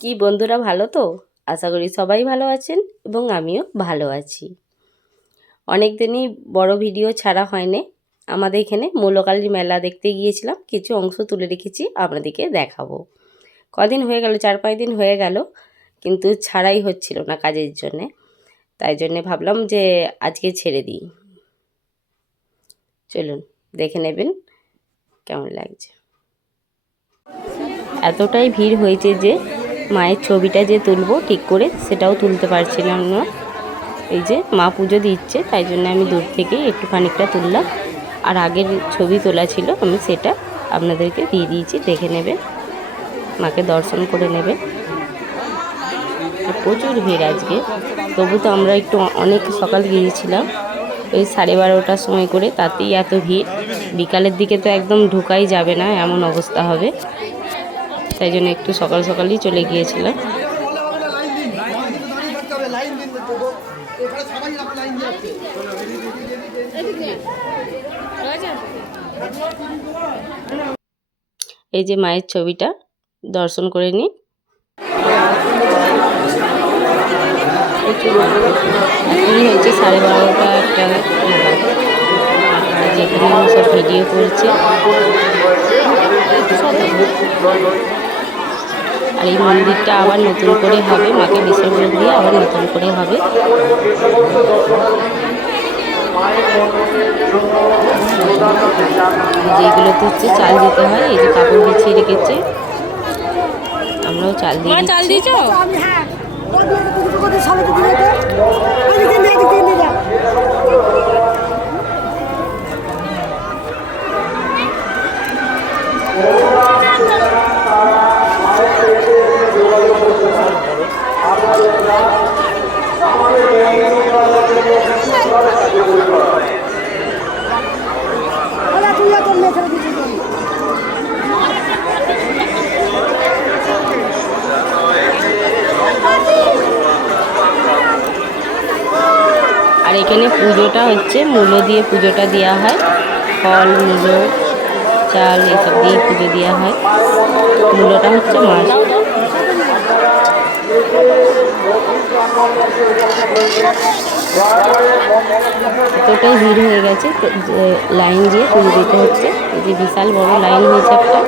কি বন্ধুরা ভালো তো? আশা করি সবাই ভালো আছেন এবং আমিও ভালো আছি। অনেক দিনই বড় ভিডিও ছাড়া হয়নি। আমাদের এখানে মৌলকালী মেলা দেখতে গিয়েছিলাম, কিছু অংশ তুলে রেখেছি আপনাদেরকে দেখাবো। কদিন হয়ে গেল, 4-5 দিন হয়ে গেল, কিন্তু ছাড়াই হচ্ছিল না কাজের জন্যে। তাই জন্যে ভাবলাম যে আজকে ছেড়ে দিই। চলুন দেখে নেবেন কেমন লাগছে। এতটাই ভিড় হয়েছে যে মায়ের ছবিটা যে তুলবো ঠিক করে সেটাও তুলতে পারছিলাম না। এই যে মা পুজো দিচ্ছে, তাই জন্য আমি দূর থেকে একটু খানিকটা তুললাম। আর আগের ছবি তোলা ছিল, আমি সেটা আপনাদেরকে দিয়ে দিয়েছি, দেখে নেবে, মাকে দর্শন করে নেবে। প্রচুর ভিড় আজকে, তবু তো আমরা একটু অনেক সকাল গিয়েছিলাম, ওই 12:30টার সময় করে, তাতেই এত ভিড়। বিকালের দিকে তো একদম ঢোকাই যাবে না, এমন অবস্থা হবে। তাই জন্য একটু সকাল সকালই চলে গিয়েছিলাম। এই যে মায়ের ছবিটা দর্শন করে নিন। এখনই হচ্ছে 12:30টা নাগাদ। যেখানে সব ভিডিও করছে। আর এই মন্দিরটা আবার নতুন করে হবে, মাকে বিসর্জন দিয়ে আবার নতুন করে হবে। যেগুলোতে হচ্ছে চাল দিতে হয়, এই যে কাপড় বিছিয়ে রেখেছে, আমরাও চাল দিয়ে দিচ্ছি। আর এখানে পুজোটা হচ্ছে মূলো দিয়ে পুজোটা দেওয়া হয়, ফল, মূলো, চাল এসব দিয়ে পুজো দেওয়া হয়। মূলোটা হচ্ছে মাছ। এতটাই ভিড় হয়ে গেছে যে লাইন দিয়ে পুজো দিতে হচ্ছে। এই যে বিশাল বড় লাইন হয়েছে একটা।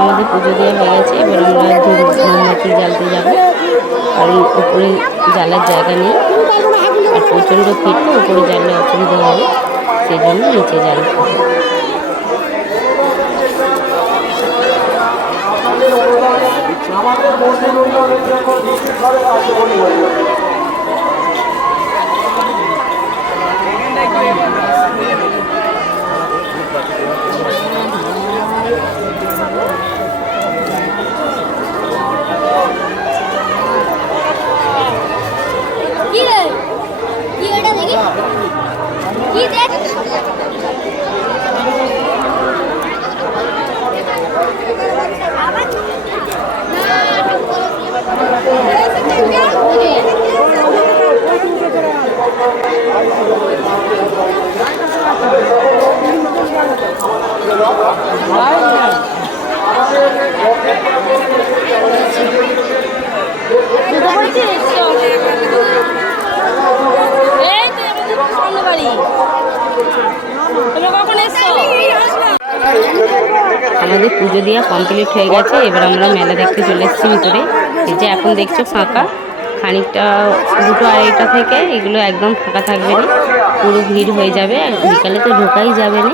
আমাদের পুজো দেওয়া হয়ে গেছে, এবার আমরা মোমবাতি জ্বালতে যাবো, কারণ উপরে জ্বালার জায়গা নেই। আর প্রচণ্ড ভিড় তো, উপরে জ্বাললে অসুবিধা হবে, সেই জন্য নিচে জ্বালতে হবে। আমাদের পুজো দেওয়া কমপ্লিট হয়ে গেছে, এবার আমরা মেলা দেখতে চলে এসেছি ভিতরে। এই যে এখন দেখছো ফাঁকা, খানিকটা 2-2:30টা থেকে এগুলো একদম ফাঁকা থাকবে না, পুরো ভিড় হয়ে যাবে। বিকালে তো ঢোকাই যাবে না।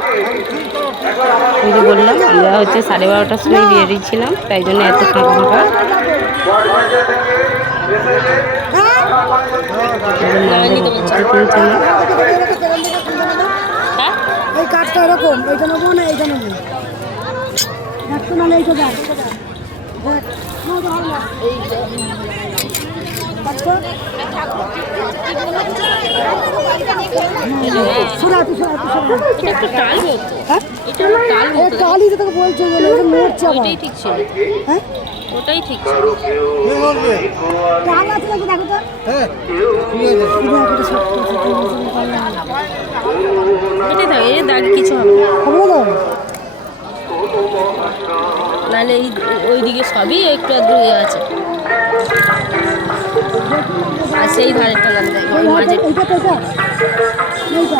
ওই যে বললাম, আমরা হচ্ছে 12:30টার সময় বেরিয়েছিলাম, তাই জন্য এত ফাঁকা ফাঁকা। এই কাঠটা এরকম, এইটা নেবো না, এইটা নেবো, একটু নাহলে এইটা দেখ। কালি তো তোকে বলছে, নড়ছে আবার। হ্যাঁ ওটাই ঠিক ছিল। কাল আছে নাকি দেখো তো। হ্যাঁ এটাই থাকে, এর দাগ কিছু হবে না। নাহলে এই ওইদিকে সবই একটু আধটু ইয়ে আছে। আর সেই ধারেরটা নাম দেয় ওই মাঝে এইটা তো এটা এইটা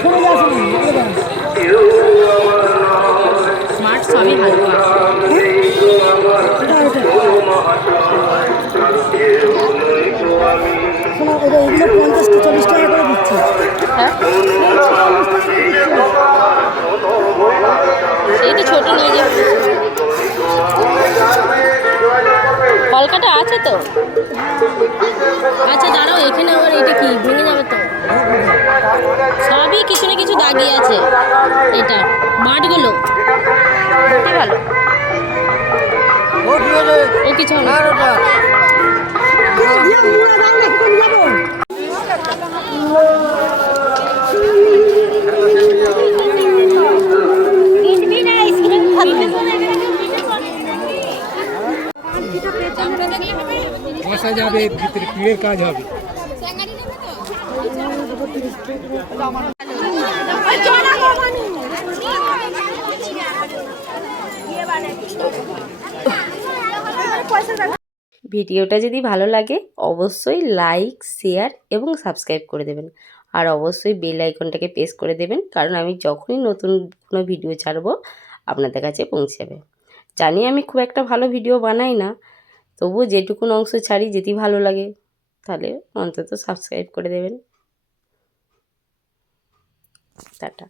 শোনা যাচ্ছে না এটা মাঠ সবই হালকা। এটা শোনা এটা এগুলো 50-40 টাকা করে দিচ্ছে। হ্যাঁ সেই তো ছোটো নিয়ে যাবে। কলকাতা আছে তো। আচ্ছা দাঁড়াও, এখানে আবার এটা কি ভেঙে যাবে তো? সবই কিছু না কিছু দাগিয়ে আছে। এটা মাঠগুলো কি ভালো, ও কিছু হবে না। বসা যাবে, ভিতরে পিড়ের কাজ হবে। ভিডিওটা যদি ভালো লাগে অবশ্যই লাইক, শেয়ার এবং সাবস্ক্রাইব করে দেবেন। আর অবশ্যই বেল আইকনটাকে প্রেস করে দেবেন, কারণ আমি যখনই নতুন কোনো ভিডিও ছাড়বো আপনাদের কাছে পৌঁছে যাবে। জানি আমি খুব একটা ভালো ভিডিও বানাই না, তবুও যেটুকুন অংশ ছাড়ি যদি ভালো লাগে তাহলে অন্তত সাবস্ক্রাইব করে দেবেন। টাটা।